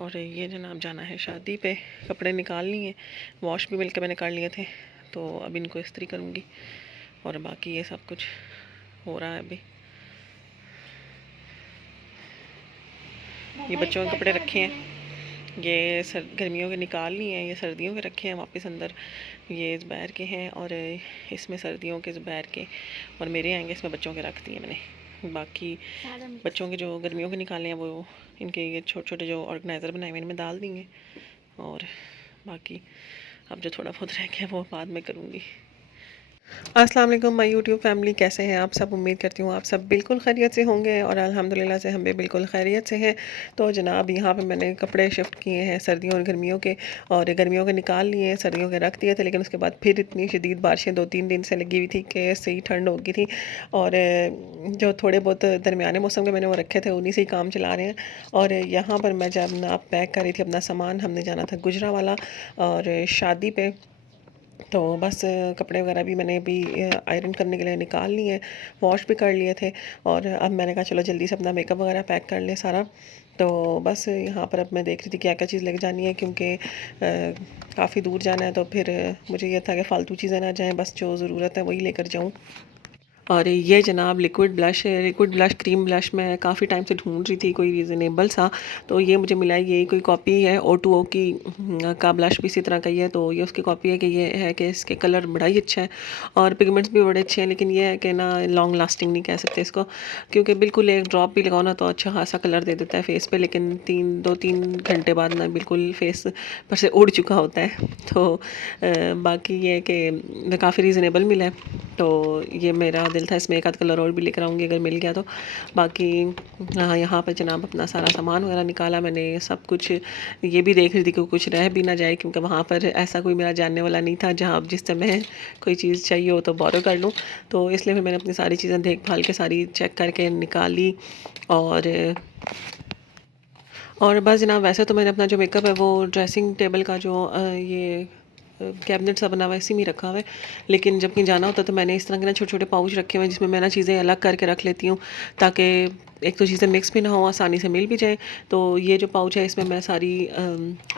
और ये जनाब जाना है शादी पे। कपड़े निकाल लिए, वॉश भी मिलकर मैंने कर लिए थे, तो अब इनको इस्त्री करूँगी और बाकी ये सब कुछ हो रहा है अभी। ये बच्चों के कपड़े रखे हैं, ये गर्मियों के निकाल लिए हैं, ये सर्दियों के रखे हैं वापस अंदर। ये ज़ुबैर के हैं और इसमें सर्दियों के ज़ुबैर के, और मेरे आएंगे इसमें बच्चों के रख दिए मैंने। बाकी बच्चों के जो गर्मियों के निकाले हैं वो इनके ये छोटे छोटे जो ऑर्गेनाइज़र बनाए हुए इनमें डाल देंगे, और बाकी अब जो थोड़ा बहुत रह गया वो बाद में करूँगी। अस्सलाम वालेकुम माय यूट्यूब फैमिली, कैसे हैं आप सब? उम्मीद करती हूँ आप सब बिल्कुल खैरियत से होंगे और अल्हम्दुलिल्लाह से हम भी बिल्कुल खैरियत से हैं। तो जनाब यहाँ पे मैंने कपड़े शिफ्ट किए हैं सर्दियों और गर्मियों के, और गर्मियों के निकाल लिए हैं, सर्दियों के रख दिए थे। लेकिन उसके बाद फिर इतनी शदीद बारिशें 2-3 दिन से लगी हुई थी कि सही ठंड हो गई थी, और जो थोड़े बहुत दरमियाने मौसम के मैंने वो रखे थे उन्हीं से ही काम चला रहे हैं। और यहाँ पर मैं जब ना पैक कर रही थी अपना सामान, हमने जाना था गुजरावाला और शादी पे, तो बस कपड़े वगैरह भी मैंने अभी आयरन करने के लिए निकाल लिए हैं, वॉश भी कर लिए थे। और अब मैंने कहा चलो जल्दी से अपना मेकअप वगैरह पैक कर लें सारा। तो बस यहाँ पर अब मैं देख रही थी क्या क्या चीज़ लेके जानी है, क्योंकि काफ़ी दूर जाना है। तो फिर मुझे ये था कि फ़ालतू चीज़ें ना जाएँ, बस जो ज़रूरत है वही लेकर जाऊँ। और ये जनाब लिक्विड ब्लश है, लिक्विड ब्लश क्रीम ब्लश मैं काफ़ी टाइम से ढूंढ रही थी कोई रीज़नेबल सा। तो ये मुझे मिला, ये कोई कॉपी है O2O की का ब्लश भी इसी तरह का ही है। तो ये उसकी कॉपी है कि ये है कि इसके कलर बड़ा ही अच्छा है और पिगमेंट्स भी बड़े अच्छे हैं। लेकिन ये है कि ना लॉन्ग लास्टिंग नहीं कह सकते इसको, क्योंकि बिल्कुल एक ड्रॉप भी लगाओ ना तो अच्छा खासा कलर दे देता है फेस पे, लेकिन 2-3 घंटे बाद ना बिल्कुल फेस पर से उड़ चुका होता है। तो बाकी ये है कि काफ़ी रीज़नेबल मिला है। तो ये मेरा दिल था इसमें एक आध कलर और भी लेकर आऊँगी अगर मिल गया तो। बाकी हाँ, यहाँ पर जनाब अपना सारा सामान वगैरह निकाला मैंने, सब कुछ। ये भी देख रही थी कि कुछ रह भी ना जाए, क्योंकि वहाँ पर ऐसा कोई मेरा जानने वाला नहीं था जहाँ जिस समय कोई चीज़ चाहिए हो तो बोरो कर लूँ। तो इसलिए फिर मैंने अपनी सारी चीज़ें देखभाल के सारी चेक करके निकाली। और बस जनाब, वैसे तो मैंने अपना जो मेकअप है वो ड्रेसिंग टेबल का जो ये कैबिनेट सा बना हुआ है इसी में रखा हुआ है। लेकिन जब कहीं जाना होता है तो मैंने इस तरह के ना छोटे छोटे पाउच रखे हुए हैं जिसमें मैं ना चीज़ें अलग करके रख लेती हूँ, ताकि एक तो चीज़ें मिक्स भी ना हो, आसानी से मिल भी जाए। तो ये जो पाउच है इसमें मैं सारी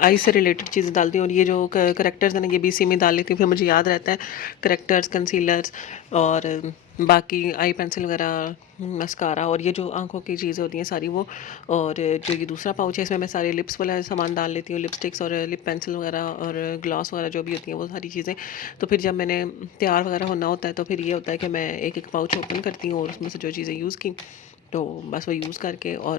आई से रिलेटेड चीज़ें डालती हूँ, और ये जो करेक्टर्स है ना ये भी इसी में डाल लेती हूँ, फिर मुझे याद रहता है। करेक्टर्स, कंसीलर्स और बाकी आई पेंसिल वगैरह, मस्कारा, और ये जो आंखों की चीज़ें होती हैं सारी वो। और जो ये दूसरा पाउच है इसमें मैं सारे लिप्स वाला सामान डाल लेती हूँ, लिपस्टिक्स और लिप पेंसिल वगैरह और ग्लॉस वगैरह जो भी होती हैं वो सारी चीज़ें। तो फिर जब मैंने तैयार वगैरह होना होता है तो फिर ये होता है कि मैं एक एक पाउच ओपन करती हूँ और उसमें से जो चीज़ें यूज़ की तो बस वो यूज़ करके और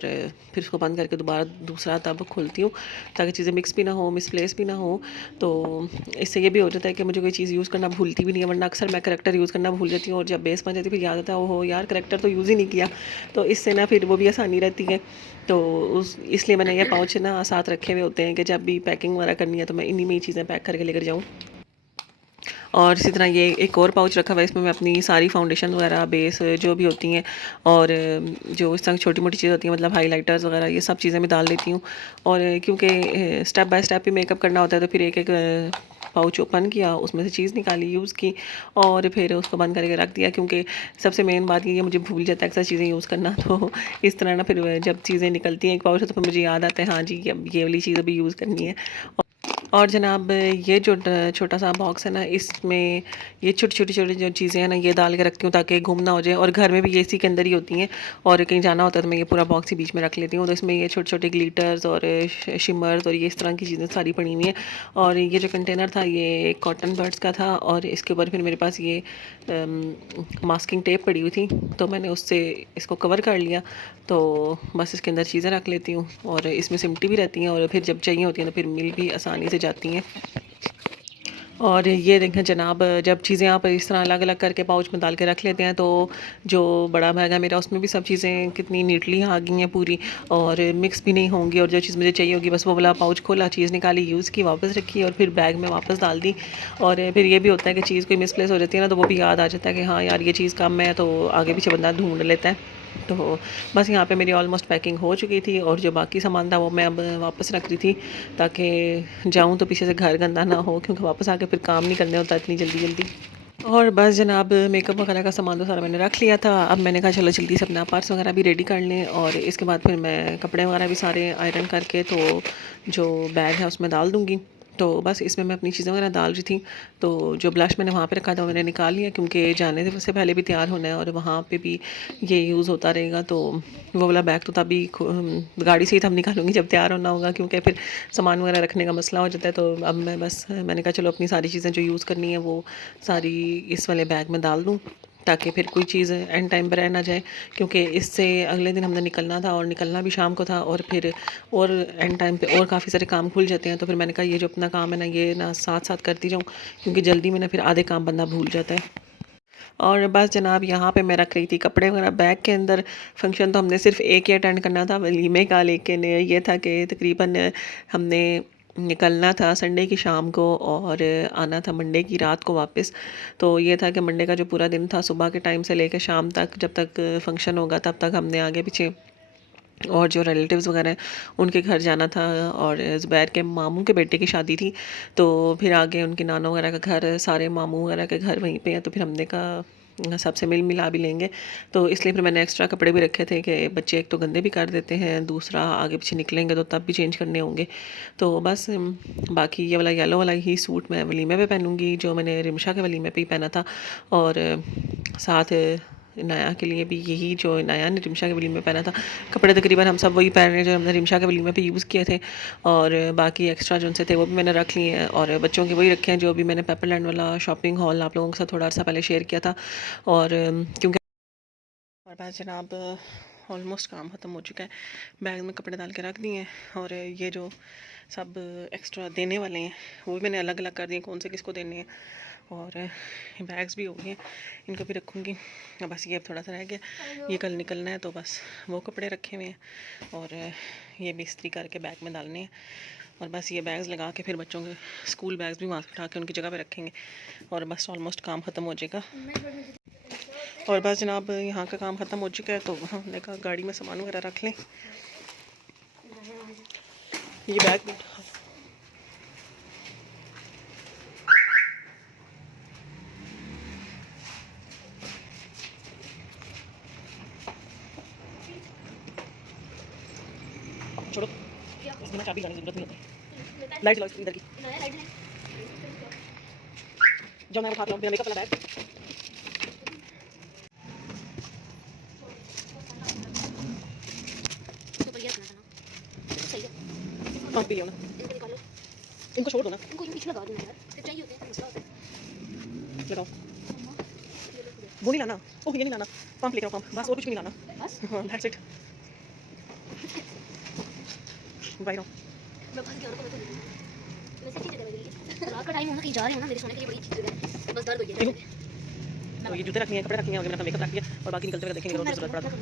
फिर उसको बंद करके दोबारा दूसरा तब खोलती हूँ, ताकि चीज़ें मिक्स भी ना हो, मिसप्लेस भी ना हो। तो इससे ये भी हो जाता है कि मुझे कोई चीज़ यूज़ करना भूलती भी नहीं है, वरना अक्सर मैं करेक्टर यूज़ करना भूल जाती हूँ और जब बेस बन जाती है फिर याद आता है ओहो यार करेक्टर तो यूज़ ही नहीं किया। तो इससे ना फिर वो भी आसानी रहती है। तो उस इसलिए मैंने ये पाउच ना साथ रखे हुए होते हैं कि जब भी पैकिंग वगैरह करनी है तो मैं इन्हीं में ही चीज़ें पैक करके लेकर जाऊँ। और इसी तरह ये एक और पाउच रखा हुआ है, इसमें मैं अपनी सारी फाउंडेशन वगैरह बेस जो भी होती हैं और जो इस तरह छोटी मोटी चीज़ें होती हैं मतलब हाइलाइटर्स वगैरह ये सब चीज़ें मैं डाल लेती हूँ। और क्योंकि step by step he makeup करना होता है तो फिर एक एक पाउच ओपन किया, उसमें से चीज़ निकाली, यूज़ की और फिर उसको बंद करके रख दिया, क्योंकि सबसे मेन बात ये मुझे भूल जाता है अक्सर चीज़ें यूज़ करना। तो इस तरह ना फिर जब चीज़ें निकलती हैं एक पाउच से तो फिर मुझे याद आता है हाँ जी अब ये वाली चीज़ अभी यूज़ करनी है। और जनाब ये जो छोटा सा बॉक्स है ना इसमें ये छोटी छोटी छोटी जो चीज़ें हैं ना ये डाल के रखती हूँ ताकि गुम ना हो जाए, और घर में भी ये इसी के अंदर ही होती हैं और कहीं जाना होता है तो मैं ये पूरा बॉक्स ही बीच में रख लेती हूँ। तो इसमें ये छोटे छोटे ग्लिटर्स और शिमर्स और ये इस तरह की चीज़ें सारी पड़ी हुई हैं। और ये जो कंटेनर था ये कॉटन बड्स का था और इसके ऊपर फिर मेरे पास ये मास्किंग टेप पड़ी हुई थी तो मैंने उससे इसको कवर कर लिया। तो बस इसके अंदर चीज़ें रख लेती हूँ और इसमें सिमटी भी रहती हैं और फिर जब चाहिए होती हैं तो फिर मिल भी आसानी से जाती हैं। और ये देखें जनाब, जब चीज़ें आप इस तरह अलग अलग करके पाउच में डाल के रख लेते हैं तो जो बड़ा बैग है मेरा उसमें भी सब चीज़ें कितनी नीटली आ गई हैं पूरी, और मिक्स भी नहीं होंगी, और जो चीज़ मुझे चाहिए होगी बस वो वाला पाउच खोला, चीज़ निकाली, यूज़ की, वापस रखी और फिर बैग में वापस डाल दी। और फिर ये भी होता है कि चीज़ कोई मिसप्लेस हो जाती है ना तो वो भी याद आ जाता है कि हाँ यार ये चीज़ कम है, तो आगे पीछे बंदा ढूंढ लेता है। तो बस यहाँ पे मेरी ऑलमोस्ट पैकिंग हो चुकी थी और जो बाकी सामान था वो मैं अब वापस रख रही थी ताकि जाऊँ तो पीछे से घर गंदा ना हो, क्योंकि वापस आके फिर काम नहीं करने होता इतनी जल्दी जल्दी। और बस जनाब मेकअप वगैरह का सामान तो सारा मैंने रख लिया था। अब मैंने कहा चलो जल्दी से अपना पर्स वगैरह भी रेडी कर लें और इसके बाद फिर मैं कपड़े वगैरह भी सारे आयरन करके तो जो बैग है उसमें डाल दूँगी। तो बस इसमें मैं अपनी चीज़ें वगैरह डाल रही थी। तो जो ब्लश मैंने वहाँ पे रखा था वो मैंने निकाल लिया, क्योंकि जाने से पहले भी तैयार होना है और वहाँ पे भी ये यूज़ होता रहेगा। तो वो वाला बैग तो तभी गाड़ी से ही तब निकालूंगी जब तैयार होना होगा, क्योंकि फिर सामान वगैरह रखने का मसला हो जाता है। तो अब मैं बस मैंने कहा चलो अपनी सारी चीज़ें जो यूज़ करनी है वो सारी इस वाले बैग में डाल दूँ, ताकि फिर कोई चीज़ एंड टाइम पर रह ना जाए, क्योंकि इससे अगले दिन हमने निकलना था और निकलना भी शाम को था और फिर और एंड टाइम पे और काफ़ी सारे काम खुल जाते हैं। तो फिर मैंने कहा ये जो अपना काम है ना ये ना साथ साथ करती जाऊँ, क्योंकि जल्दी में ना फिर आधे काम बंदा भूल जाता है। और बस जनाब यहाँ पे मैं रख रही थी कपड़े वगैरह बैग के अंदर। फंक्शन तो हमने सिर्फ एक ही अटेंड करना था वलीमे का, लेकिन ये था कि तकरीबन हमने निकलना था संडे की शाम को और आना था मंडे की रात को वापस। तो ये था कि मंडे का जो पूरा दिन था सुबह के टाइम से लेकर शाम तक, जब तक फंक्शन होगा तब तक हमने आगे पीछे और जो रिलेटिव्स वगैरह हैं उनके घर जाना था। और ज़ुबैर के मामू के बेटे की शादी थी, तो फिर आगे उनके नानों वगैरह का घर, सारे मामू वगैरह के घर वहीं पे हैं। तो फिर हमने कहा सबसे मिल मिला भी लेंगे। तो इसलिए फिर मैंने एक्स्ट्रा कपड़े भी रखे थे कि बच्चे एक तो गंदे भी कर देते हैं, दूसरा आगे पीछे निकलेंगे तो तब भी चेंज करने होंगे। तो बस बाकी ये वाला येलो वाला ही सूट मैं वलीमे पे पहनूंगी, जो मैंने रिमशा के वलीमे पे ही पहना था। और साथ नया के लिए भी यही जो नया ने रिमशा के वलीमे में पहना था। कपड़े तकरीबन हम सब वही पहन रहे हैं जो हमने रिमशा के वलीमे पे यूज़ किए थे, और बाकी एक्स्ट्रा जो उनसे थे वो भी मैंने रख लिए हैं। और बच्चों के वही रखे हैं जो भी मैंने पेपरलैंड वाला शॉपिंग हॉल आप लोगों के साथ थोड़ा सा पहले शेयर किया था। और क्योंकि और बस जनाब ऑलमोस्ट काम ख़त्म हो चुका है। बैग में कपड़े डाल के रख दिए हैं और ये जो सब एक्स्ट्रा देने वाले हैं वो भी मैंने अलग अलग कर दिए कौन से किसको देने हैं। और बैग्स भी हो गए हैं, इनको भी रखूँगी। अब बस ये अब थोड़ा सा रह गया, ये कल निकलना है तो बस वो कपड़े रखे हुए हैं और ये भी इस्त्री करके बैग में डालने हैं। और बस ये बैग्स लगा के फिर बच्चों के स्कूल बैग्स भी वहाँ से उठा के उनकी जगह पे रखेंगे और बस ऑलमोस्ट काम ख़त्म हो जाएगा। और बस जनाब यहाँ का काम ख़त्म हो चुका है, तो हमने कहा गाड़ी में सामान वगैरह रख लें। ये बैग भी छोड़ो, इसमें चाबी जाने की जरूरत नहीं होती। लाइट चलाओ इधर की, जो मैं उठा के मेरा मेकअप वाला बैग। हाँ पी लियो ना, इनको छोड़ दो ना, इनको पीछे लगा दो यार, फिर चाहिए होते हैं मसला होता है। लगाओ, वो नहीं लाना, ओह ये नहीं लाना, पंप लेकर आओ पंप, बस और कुछ भी नहीं लाना, बस हाँ दैट्स इट। बाय नाउ मैं फंस गया और को वैसे अच्छी जगह है, रात का टाइम होना कहीं जा रहे हो ना, मेरे सोने के लिए बड़ी अच्छी जगह है, बस दर्द हो गया है। तो ये जूते रखनी है, कपड़े रखने हैं, आगे मेरा मेकअप रख लिया और बाकी निकलते हुए देखेंगे रोड पे जरूरत पड़ा तो।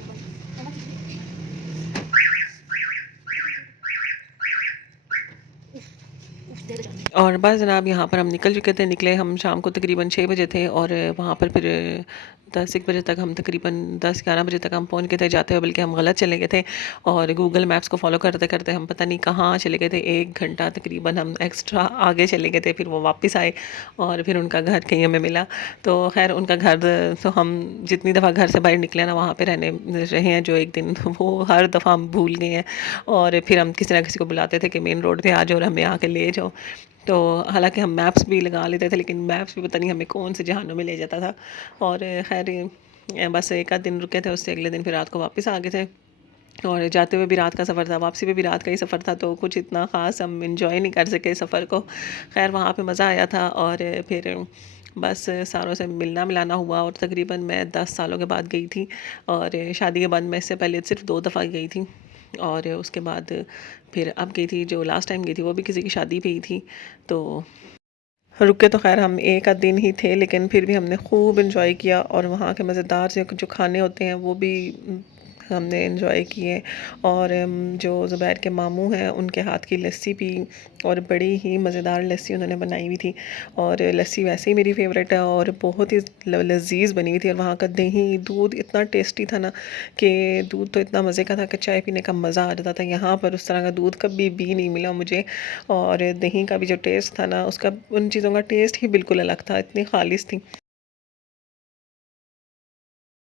और बस जनाब यहाँ पर हम निकल चुके थे, निकले हम शाम को तकरीबन 6 बजे थे और वहाँ पर फिर 10 एक बजे तक हम तकरीबन 10-11 बजे तक हम पहुँच गए थे जाते हुए, बल्कि हम गलत चले गए थे और गूगल मैप्स को फॉलो करते करते हम पता नहीं कहाँ चले गए थे। 1 घंटा तकरीबन हम एक्स्ट्रा आगे चले गए थे, फिर वो वापस आए और फिर उनका घर कहीं हमें मिला। तो खैर उनका घर तो हम जितनी दफ़ा घर से बाहर निकले ना वहाँ पर रहने रहे हैं जो एक दिन, वो हर दफ़ा हम भूल गए हैं और फिर हम किसी ना किसी को बुलाते थे कि मेन रोड पर आ जाओ और हमें आके ले जाओ। तो हालांकि हम मैप्स भी लगा लेते थे, लेकिन मैप्स भी पता नहीं हमें कौन से जहानों में ले जाता था। और खैर बस एक आध दिन रुके थे, उससे अगले दिन फिर रात को वापस आ गए थे। और जाते हुए भी रात का सफ़र था, वापसी पे भी रात का ही सफ़र था, तो कुछ इतना ख़ास हम इंजॉय नहीं कर सके सफ़र को। खैर वहाँ पे मज़ा आया था और फिर बस सारों से मिलना मिलाना हुआ। और तकरीबन मैं 10 सालों के बाद गई थी और शादी के बाद मैं इससे पहले सिर्फ 2 दफ़ा गई थी और उसके बाद फिर अब गई थी, जो लास्ट टाइम गई थी वो भी किसी की शादी पे ही थी। तो रुके तो खैर हम एक आध दिन ही थे, लेकिन फिर भी हमने खूब इन्जॉय किया और वहाँ के मज़ेदार से जो खाने होते हैं वो भी हमने इन्जॉय किए। और जो ज़ुबैर के मामू हैं उनके हाथ की लस्सी पी और बड़ी ही मज़ेदार लस्सी उन्होंने बनाई हुई थी। और लस्सी वैसे ही मेरी फेवरेट है और बहुत ही लजीज बनी हुई थी। और वहाँ का दही दूध इतना टेस्टी था ना कि दूध तो इतना मज़े का था कि चाय पीने का मज़ा आ जाता था। यहाँ पर उस तरह का दूध कभी भी नहीं मिला मुझे। और दही का भी जो टेस्ट था ना, उसका उन चीज़ों का टेस्ट ही बिल्कुल अलग था, इतनी खालिश थी।